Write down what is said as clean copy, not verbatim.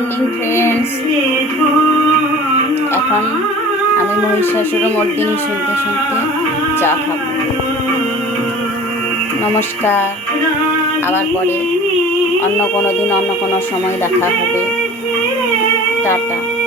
Morning friends. এখন আমি মহিষাসুর মর্দিনী শুনতে শুনতে চা খাবো। নমস্কার, আবার পরে অন্য কোনো দিন অন্য কোনো সময় দেখা হবে। টাটা।